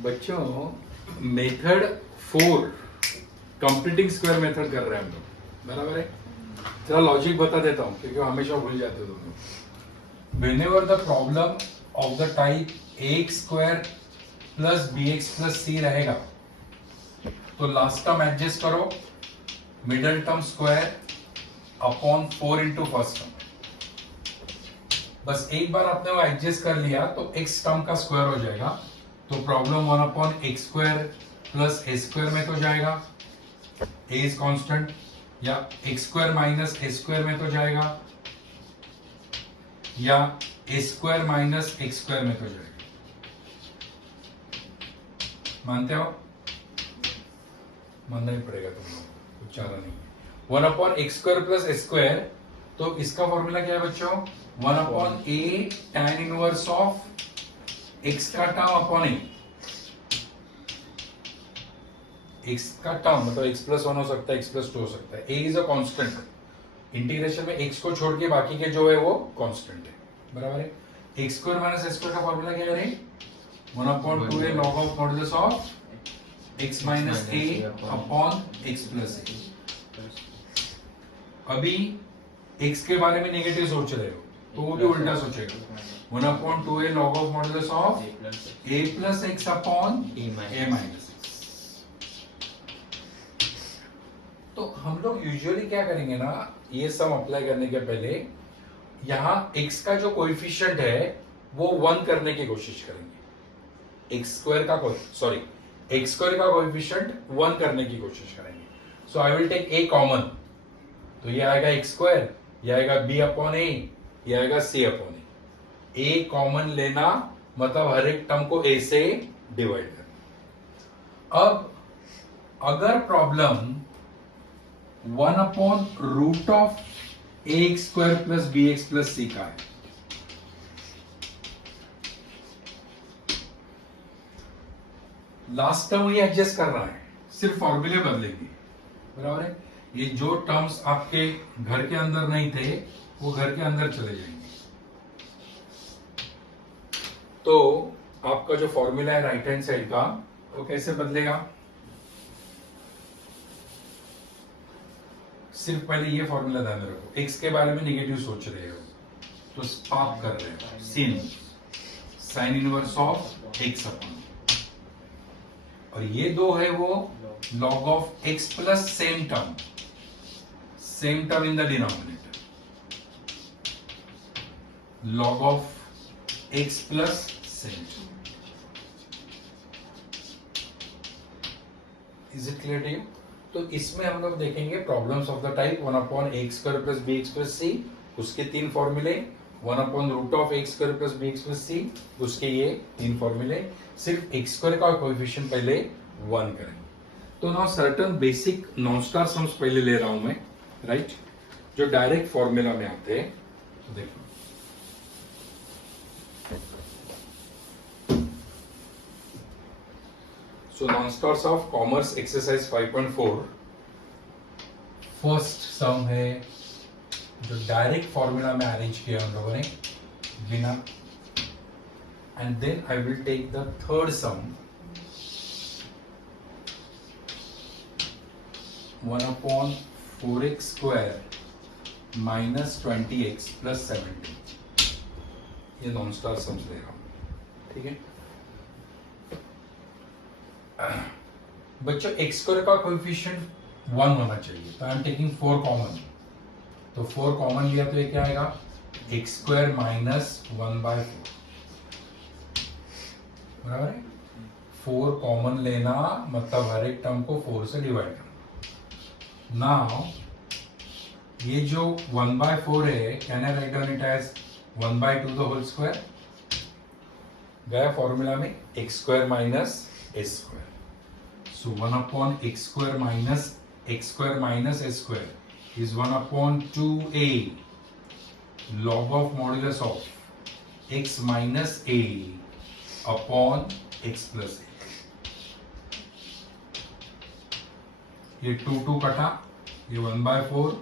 बच्चों method 4 completing square method कर रहे हैं हम लोग, बराबर है। चला लॉजिक बता देता हूँ क्योंकि हमेशा भूल जाते हो तुम लोग। Whenever the problem of the type ax square plus bx plus c रहेगा तो लास्ट टर्म एडजस्ट करो, middle term square upon 4 into first term. बस एक बार आपने वो एडजस्ट कर लिया तो x टर्म का स्क्वायर हो जाएगा, तो problem 1 upon x square plus a square में तो जाएगा, a इज कांस्टेंट, या x square minus a square में तो जाएगा, या a square minus x square में तो जाएगा। मानते हो? मानना ही पड़ेगा तुम लोगों को, कुछ चारा नहीं है। 1 upon x square plus a square, तो इसका फॉर्मूला क्या है बच्चों? 1 upon A tan inverse of x का टर्म अपॉन ए। एक्स का टर्म मतलब x प्लस 1 हो सकता है, x प्लस 2 हो सकता है। a is a constant, integration में x को छोड़ के बाकी के जो है वो कांस्टेंट है, बराबर है। X square minus x square का फॉर्मूला क्या है? 1 upon 2a log of modulus of x minus a upon x plus a। अभी x के बारे में नेगेटिव सोच रहे हो तो वो भी उल्टा सोचेगा, 1 upon 2a log of modulus of a plus x upon a minus. तो हम लोग यूजुअली क्या करेंगे ना, ये सम अप्लाई करने के पहले यहाँ x का जो कोएफिशिएंट है वो 1 करने की कोशिश करेंगे। x स्क्वायर का कोएफिशिएंट 1 करने की कोशिश करेंगे। So I will take a common, तो ये आएगा x स्क्वायर, ये आएगा b अपॉन a, ये आएगा c upon a। a common लेना मतलब हर एक टर्म को a से डिवाइड करना। अब अगर problem 1 upon root of ax square plus bx plus c का है, लास्ट टर्म ये एडजस्ट कर रहा है, सिर्फ फॉर्मूले बदलेंगे, बराबर है। ये जो टर्म्स आपके घर के अंदर नहीं थे वो घर के अंदर चले जाएंगे। तो आपका जो फॉर्मूला है राइट हैंड साइड का वो कैसे बदलेगा? सिर्फ पहले ये फॉर्मूला ध्यान में रखो, x के बारे में नेगेटिव सोच रहे हो तो पाप कर रहे हो, sine inverse of x upon, और ये दो है वो log of x plus same term in the denominator, log of x plus same. Is it clear to you? तो इसमें हम लोग देखेंगे problems of the type 1 upon x square plus b x plus c, उसके 3 फॉर्मूले, 1 upon root of x square plus b x plus c, उसके ये 3 फॉर्मूले। सिर्फ एक्स स्क्वायर का कोएफिशिएंट पहले 1 करेंगे। तो now certain basic non star sums पहले ले रहा हूं मैं, राइट, जो डायरेक्ट फॉर्मूला में आते हैं। तो देखो So non-stars of commerce exercise 5.4 first सम है जो डायरेक्ट फॉर्मूला में अरेंज किया हम लोगों ने बिना, and then I will take the third sum 1 upon 4x square minus 20x plus 70। ये नॉन स्टार सम्स ले रहा हूं, ठीक है बच्चों। एक्स स्क्वायर का कोएफिशिएंट 1 होना चाहिए, तो आई एम टेकिंग 4 कॉमन, तो 4 कॉमन लिया तो ये क्या आएगा? एक्स स्क्वायर माइनस 1/4, बराबर है। 4 कॉमन लेना मतलब हर एक टर्म को 4 से डिवाइड करना। नाउ ये जो 1/4 है, can I write down it as 1/2 the whole square, गया फॉर्मूला में x square minus a square. So 1 upon x square minus a square is 1 upon 2a log of modulus of x minus a upon x plus a। ये 2 कटा, ये 1/4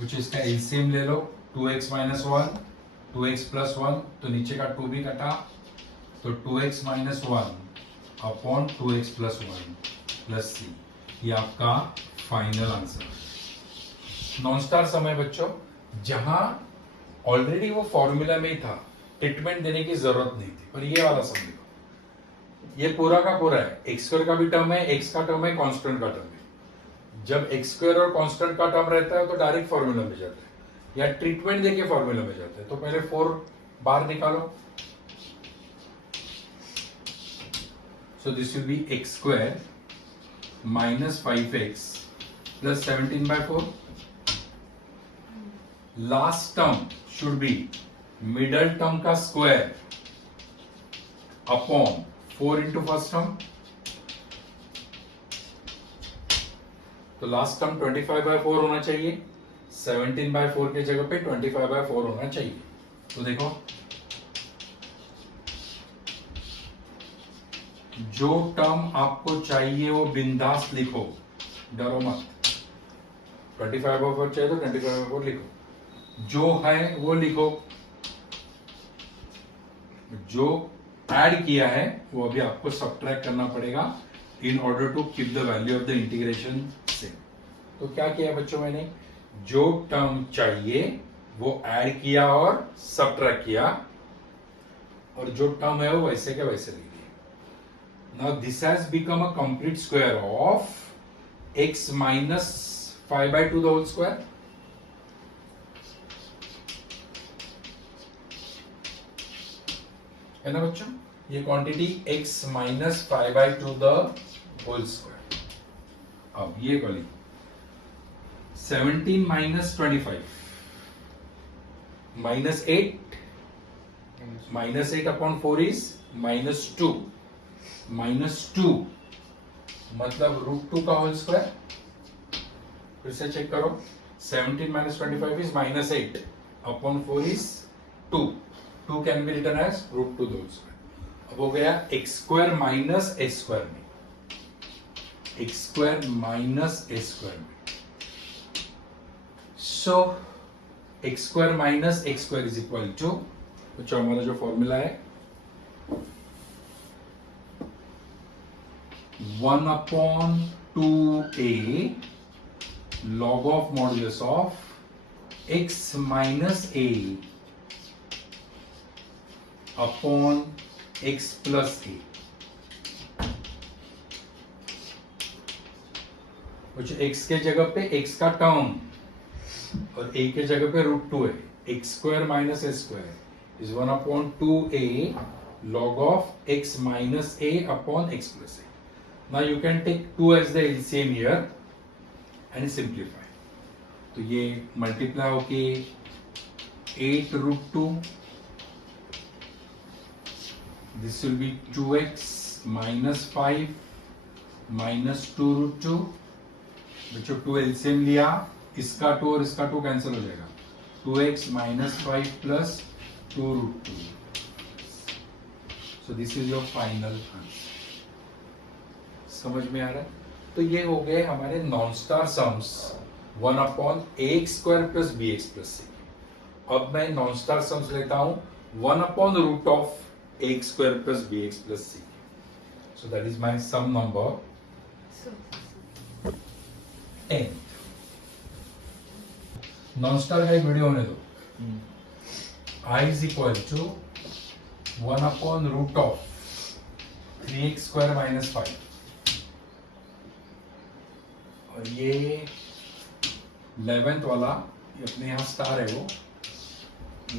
which इसका LCM ले लो, 2x minus 1 2x plus 1, तो नीचे का 2 भी कटा, तो 2x minus 1 upon 2x plus 1 plus c। ये आपका फाइनल आंसर। नॉन स्टार समय बच्चों जहां ऑलरेडी वो फॉर्मूला में ही था, ट्रीटमेंट देने की जरूरत नहीं थी। पर ये वाला समझो, ये पूरा का पूरा है, एक्स स्क्वायर का भी टर्म है, एक्स का टर्म है, कांस्टेंट का टर्म है। जब एक्स स्क्वायर और कांस्टेंट का टर्म रहता है तो डायरेक्ट फॉर्मूला में जाता है या ट्रीटमेंट देके फॉर्मूला में जाता है। तो पहले 4 बाहर निकालो। So this will be x square minus 5x plus 17/4। Last term should be middle term का square upon 4 into first term. तो लास्ट टर्म 25/4 होना चाहिए, 17/4 के जगह पे 25/4 होना चाहिए। तो देखो जो टर्म आपको चाहिए वो बिंदास लिखो, डरो मत। 25/4 चाहिए तो 25/4 लिखो, जो है वो लिखो। जो ऐड किया है वो अभी आपको सब्ट्रैक्ट करना पड़ेगा in order to keep the value of the integration same. तो क्या किया बच्चों, मैंने जो टर्म चाहिए वो ऐड किया और सब्ट्रैक्ट किया, और जो टर्म है वो वैसे के वैसे लिख दिया। Now this has become a complete square of x minus 5/2 the whole square. है ना बच्चों, ये quantity x minus 5/2 the whole square. अब ये वाली 17 minus 25 minus 8, minus 8 upon 4 is -2, -2 मतलब √2 का होल स्क्वायर। फिर से चेक करो, 17 minus 25 is -8 upon 4 is 2, 2 can be written as √2 the whole square. अब हो गया x square minus a square में, x square minus a square में। So x square minus x square is equal to, तो हमारा जो formula है 1/2a log of modulus of x minus a upon x plus a। कुछ x के जगह पे x का टर्म और a के जगह पे √2 है। x square minus a square is 1/2a log of x minus a upon x plus a। Now you can take 2 as the LCM here and simplify। तो ये मल्टीप्लाई होके 8√2, this will be 2x minus 5 minus 2√2। बच्चों 2 LCM लिया, इसका 2 और इसका 2 cancel हो जाएगा, 2x minus 5 plus 2√2। So this is your final answer। समझ में आ रहा है? तो ये हो गए हमारे non star sums 1/ax² plus bx plus c। अब मैं नॉन स्टार सम्स लेता हूं 1/√ax² plus bx plus c। So that is my sum number 10। Non star का एक वीडियो होने दो। I is equal to 1/√3x² minus 5, और ये 11th वाला, ये अपने यहाँ स्टार है, वो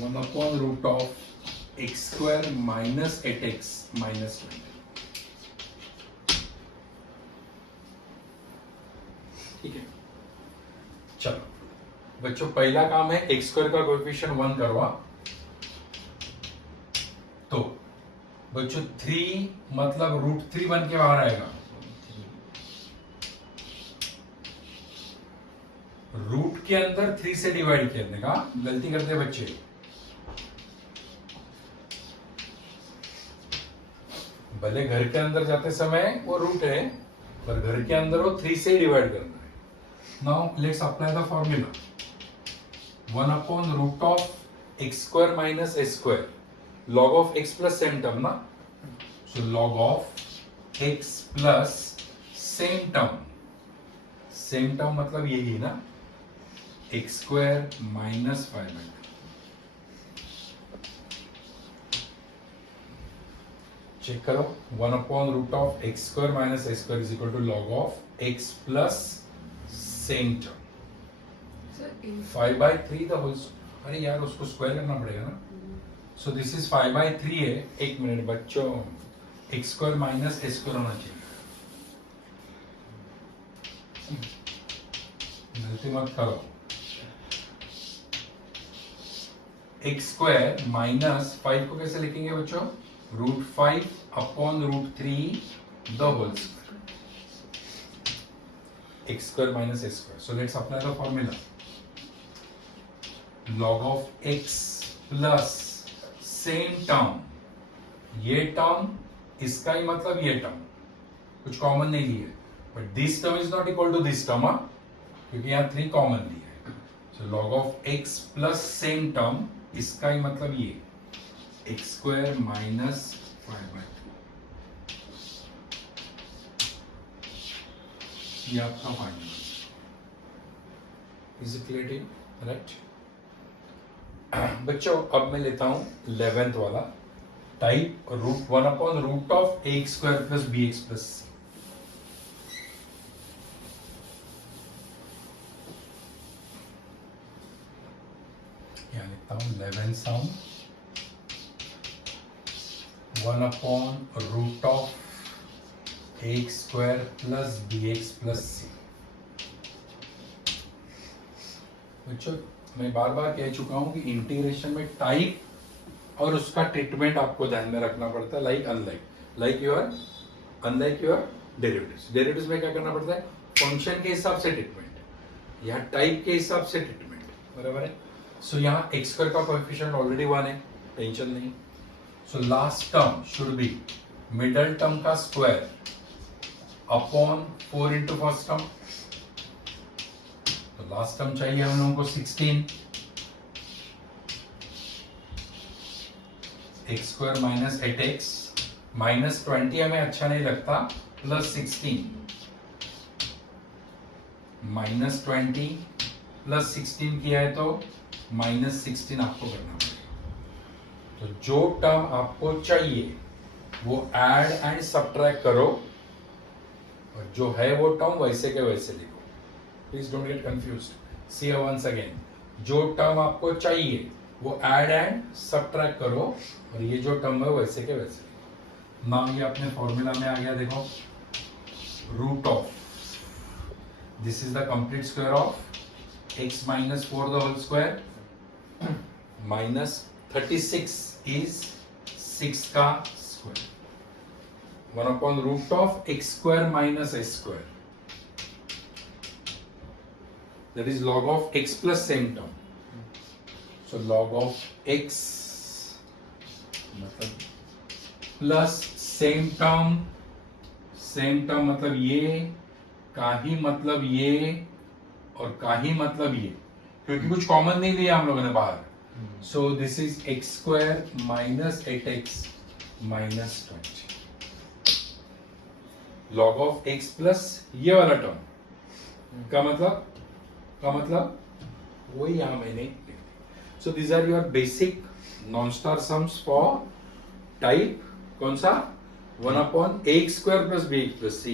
1/√x² माइनस 8x माइनस 20। ठीक है, चलो बच्चों पहला काम है x² का कोएफिशिएंट 1 करवा। तो बच्चों 3 मतलब √3 बन के बाहर आएगा। रूट के अंदर 3 से डिवाइड करने का गलती करते हैं बच्चे। भले घर के अंदर जाते समय वो रूट है, पर घर के अंदर वो 3 से डिवाइड करना है। Now let's apply the formula 1/√x² minus a² log of x plus same term ना। सो log of x plus same term मतलब यही ना, x square minus 5x। Check करो, 1/√x² minus x² is equal to log of x plus same term 5/3 the whole. अरे यार उसको square करना पड़ेगा ना, सो दिस इज 5/3 है। एक मिनट बच्चों, x² माइनस s² होना चाहिए, गलती मत करो। x² माइनस 5 को कैसे लिखेंगे बच्चों, √5/√3 the whole square, x² minus s²। So let's apply the formula, log of x plus same term, ये टर्म इसका ही मतलब ये टर्म, कुछ कॉमन नहीं लिया, but this term is not equal to this term, क्योंकि यहाँ 3 कॉमन लिया है। So log of x plus same term, इसका ही मतलब ये x² माइनस 5/2, ये आपका final. Is it clear, right? बच्चों अब मैं लेता हूं 11th वाला type, √1/√(ax² plus bx plus c। यहाँ लिखता हूं 11 सम 1/√(ax² plus bx plus c। बच्चों मैं बार बार कह चुका हूं कि इंटीग्रेशन में टाइप और उसका ट्रीटमेंट आपको ध्यान में रखना पड़ता है, लाइक योर डेरिवेटिव्स में क्या करना पड़ता है, फंक्शन के हिसाब से ट्रीटमेंट, यहाँ टाइप के हिसाब से ट्रीटमेंट, बराबर है। सो यहाँ x² का कोएफिशिएंट ऑलरेडी 1 है, टेंशन नहीं। So last term should be middle term का square upon 4 into first term. तो लास्ट टर्म चाहिए हम लोगों को 16, x² माइनस 8x माइनस 20 हमें अच्छा नहीं लगता, प्लस 16 माइनस 20 प्लस 16 किया है तो माइनस 16 आपको करना पड़ेगा। तो जो टर्म आपको चाहिए वो ऐड एंड सब्ट्रैक्ट करो, और जो है वो टर्म वैसे के वैसे लिखो। Please don't get confused. See once again, जो टर्म आपको चाहिए वो ऐड एंड सब्ट्रैक्ट करो, और ये जो टर्म है वैसे के वैसे लिखो। नाउ ये अपने फॉर्मूला में आ गया, देखो, root of this is the complete square of x minus 4 the whole square minus 36 is 6 का square, 1/√(x² minus s², that is log of x plus same term. So log of x मतलब plus same term मतलब ये का ही मतलब ये और का ही मतलब ये, क्योंकि कुछ कॉमन नहीं लिया हम लोगों ने बाहर। So this is x² minus 8x minus 20, log of x plus ये वाला टर्म का मतलब वही यहां मैंने। So these are your basic non star sums for type कौन सा, 1/ax² plus bx plus c,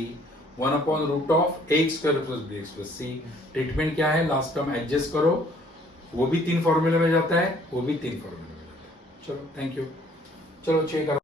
1/√(ax² plus bx plus c। Treatment क्या है, लास्ट टर्म एडजस्ट करो, वो भी 3 फॉर्मूले में जाता है, वो भी 3 फॉर्मूले में जाता है। चलो थैंक यू, चलो चेक करो।